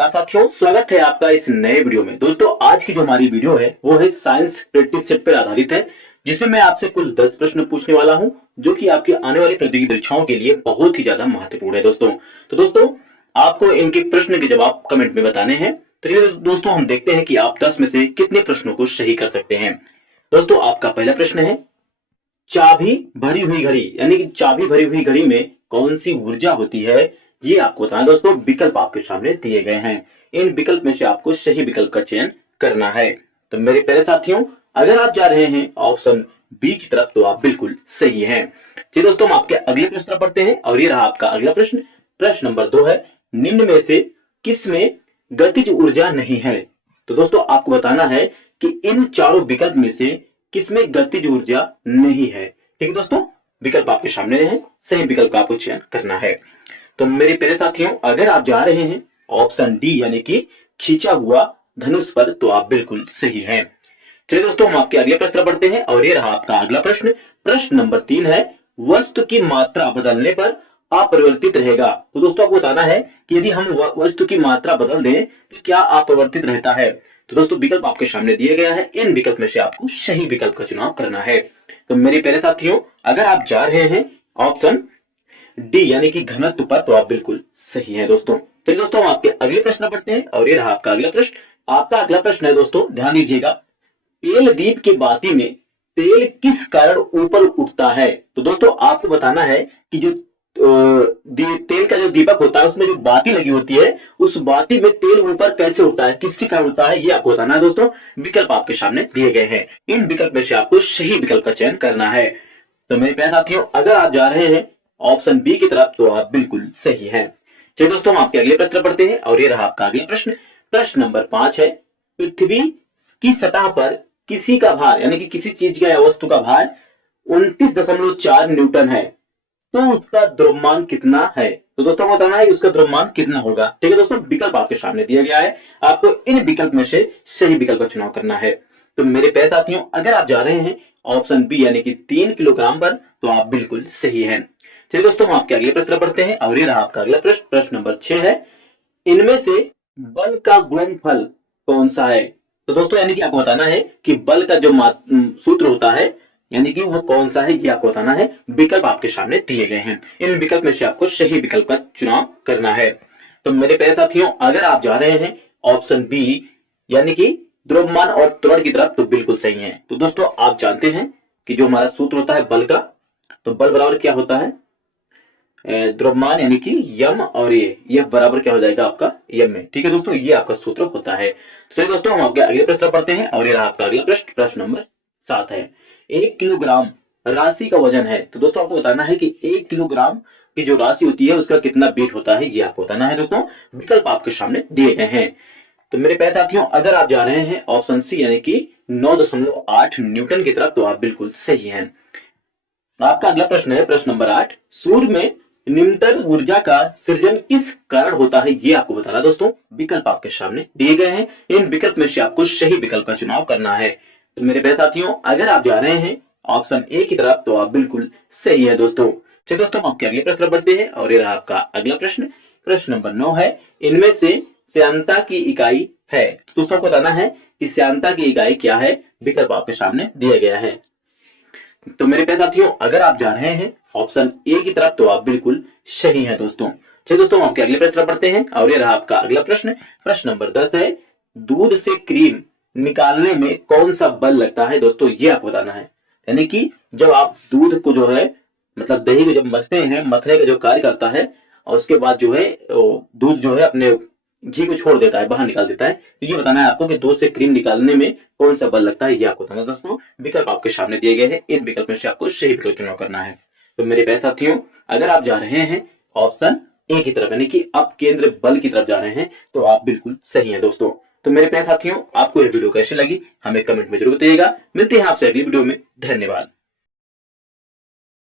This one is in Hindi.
नमस्कार साथियों, स्वागत है आपका इस नए वीडियो में। दोस्तों आज की जो हमारी वीडियो है वो है साइंस प्रैक्टिस सेट पर आधारित है, जिसमें मैं आपसे कुल 10 प्रश्न पूछने वाला हूं जो कि आपकी आने वाली प्रतियोगी परीक्षाओं के लिए बहुत ही ज्यादा महत्वपूर्ण है। दोस्तों आपको इनके प्रश्न के जवाब कमेंट में बताने हैं। तो चलिए दोस्तों हम देखते हैं कि आप 10 में से कितने प्रश्नों को सही कर सकते हैं। दोस्तों आपका पहला प्रश्न है, चाबी भरी हुई घड़ी यानी कि चाबी भरी हुई घड़ी में कौन सी ऊर्जा होती है, ये आपको बताना। दोस्तों विकल्प आपके सामने दिए गए हैं, इन विकल्प में से आपको सही विकल्प का चयन करना है। तो मेरे प्यारे साथियों, अगर आप जा रहे हैं ऑप्शन बी की तरफ तो आप बिल्कुल सही हैं। चलिए दोस्तों हम आपके अगले प्रश्न पढ़ते हैं और ये रहा आपका अगला प्रश्न। प्रश्न नंबर 2 है, निम्न में से किसमें गतिज ऊर्जा नहीं है। तो दोस्तों आपको बताना है कि इन चारों विकल्प में से किसमें गतिज ऊर्जा नहीं है। ठीक है दोस्तों, विकल्प आपके सामने है, सही विकल्प का आपको चयन करना है। तो मेरे प्यारे साथियों, अगर आप जा रहे हैं ऑप्शन डी यानी कि खींचा हुआ धनुष पर तो आप बिल्कुल सही हैं। चलिए दोस्तों हम आपके अगले प्रश्न पढ़ते हैं और ये रहा आपका अगला प्रश्न। प्रश्न नंबर 3 है, वस्तु की मात्रा बदलने पर अपरिवर्तित रहेगा। तो दोस्तों आपको बताना है कि यदि हम वस्तु की मात्रा बदल दें तो क्या अपरिवर्तित रहता है। तो दोस्तों विकल्प आपके सामने दिए गया है, इन विकल्प में से आपको सही विकल्प का चुनाव करना है। तो मेरे प्यारे साथियों, अगर आप जा रहे हैं ऑप्शन डी यानी कि घनत्व पर तो आप बिल्कुल सही हैं दोस्तों। चलिए दोस्तों हम आपके अगले प्रश्न पढ़ते हैं और ये रहा आपका अगला प्रश्न। आपका अगला प्रश्न है दोस्तों, ध्यान दीजिएगा, तेल दीप की बाती में तेल किस कारण ऊपर उठता है। तो दोस्तों आपको बताना है कि जो तेल का जो दीपक होता है उसमें जो बाती लगी होती है उस बाती में तेल ऊपर कैसे उठता है, किसके कारण उठता है, ये आपको बताना है। दोस्तों विकल्प आपके सामने दिए गए हैं, इन विकल्प में से आपको सही विकल्प का चयन करना है। तो मेरे प्यारे साथियों, अगर आप जा रहे हैं ऑप्शन बी की तरफ तो आप बिल्कुल सही हैं। चलिए दोस्तों हम आपके अगले प्रश्न पढ़ते हैं और ये रहा आपका अगला प्रश्न। प्रश्न नंबर 5 है, पृथ्वी की सतह पर किसी का भार यानी कि किसी चीज का या वस्तु का भार 29.4 न्यूटन है तो उसका द्रव्यमान कितना है। तो दोस्तों बताना है उसका द्रव्यमान कितना होगा। ठीक है दोस्तों, विकल्प आपके सामने दिया गया है, आपको इन विकल्प में से सही विकल्प का चुनाव करना है। तो मेरे प्यारे साथियों, अगर आप जा रहे हैं ऑप्शन बी यानी कि 3 किलोग्राम पर तो आप बिल्कुल सही हैं। चलिए दोस्तों हम आपके अगले प्रश्न पढ़ते हैं और ये रहा आपका अगला प्रश्न। प्रश्न नंबर 6 है, इनमें से बल का गुणनफल कौन सा है। तो दोस्तों यानी कि आपको बताना है कि बल का जो सूत्र होता है यानी कि वो कौन सा है, ये आपको बताना है। विकल्प आपके सामने दिए गए हैं, इन विकल्प में से आपको सही विकल्प का चुनाव करना है। तो मेरे प्यारे साथियों, अगर आप जा रहे हैं ऑप्शन बी यानी कि द्रव्यमान और त्वरण की तरफ तो बिल्कुल सही है। तो दोस्तों आप जानते हैं कि जो हमारा सूत्र होता है बल का, तो बल बराबर क्या होता है, द्रव्यमान यानी कि यम और ये बराबर क्या हो जाएगा आपका यम में। ठीक है दोस्तों, ये आपका सूत्र होता है। तो चलिए दोस्तों हम आपके अगले प्रश्न पढ़ते हैं और ये रहा आपका अगला प्रश्न। प्रश्न नंबर 7 है, 1 किलोग्राम राशि का वजन है। तो दोस्तों आपको बताना है कि 1 किलोग्राम की जो राशि होती है उसका कितना वेट होता है, ये आपको बताना है। दोस्तों विकल्प आपके सामने दिए गए हैं। तो मेरे प्यारे साथियों, अगर आप जा रहे हैं ऑप्शन सी यानी कि 9.8 न्यूटन की तरफ तो आप बिल्कुल सही हैं। आपका अगला प्रश्न है प्रश्न नंबर 8, सूर्य में निम्नतर ऊर्जा का सृजन किस कारण होता है, ये आपको बताना। दोस्तों विकल्प आपके सामने दिए गए हैं, इन विकल्प में से आपको सही विकल्प का चुनाव करना है। तो मेरे प्यारे साथियों, अगर आप जा रहे हैं ऑप्शन ए की तरफ तो आप बिल्कुल सही है दोस्तों। चलिए दोस्तों हम आपके अगले प्रश्न बढ़ते हैं और ये रहा आपका अगला प्रश्न। प्रश्न नंबर 9 है, इनमें से श्यानता की इकाई है। तो दोस्तों को बताना है कि श्यानता की इकाई क्या है, विकल्प आपके सामने दिया गया है। तो मेरे प्यारे साथियों, अगर आप जा रहे हैं ऑप्शन ए की तरफ तो आप बिल्कुल सही हैं दोस्तों। चलिए दोस्तों हम आपके अगले प्रश्न पढ़ते हैं और ये रहा आपका अगला प्रश्न। प्रश्न नंबर 10 है, दूध से क्रीम निकालने में कौन सा बल लगता है। दोस्तों ये आपको बताना है, यानी कि जब आप दूध को जो है मतलब दही को जब मथते हैं, मथने का जो कार्य करता है और उसके बाद जो है दूध जो है अपने घी को छोड़ देता है, बाहर निकाल देता है। तो ये बताना है आपको कि दूध से क्रीम निकालने में कौन सा बल लगता है, ये आपको बताना है दोस्तों। विकल्प आपके सामने दिए गए हैं, इन विकल्प में से आपको सही विकल्प चुनाव करना है। तो मेरे प्यारे साथियों, अगर आप जा रहे हैं ऑप्शन ए की तरफ यानी कि अपकेंद्र बल की तरफ जा रहे हैं तो आप बिल्कुल सही है दोस्तों। तो मेरे प्यारे साथियों, आपको यह वीडियो कैसी लगी हमें कमेंट में जरूर बताइएगा। मिलते हैं आपसे अगली वीडियो में, धन्यवाद।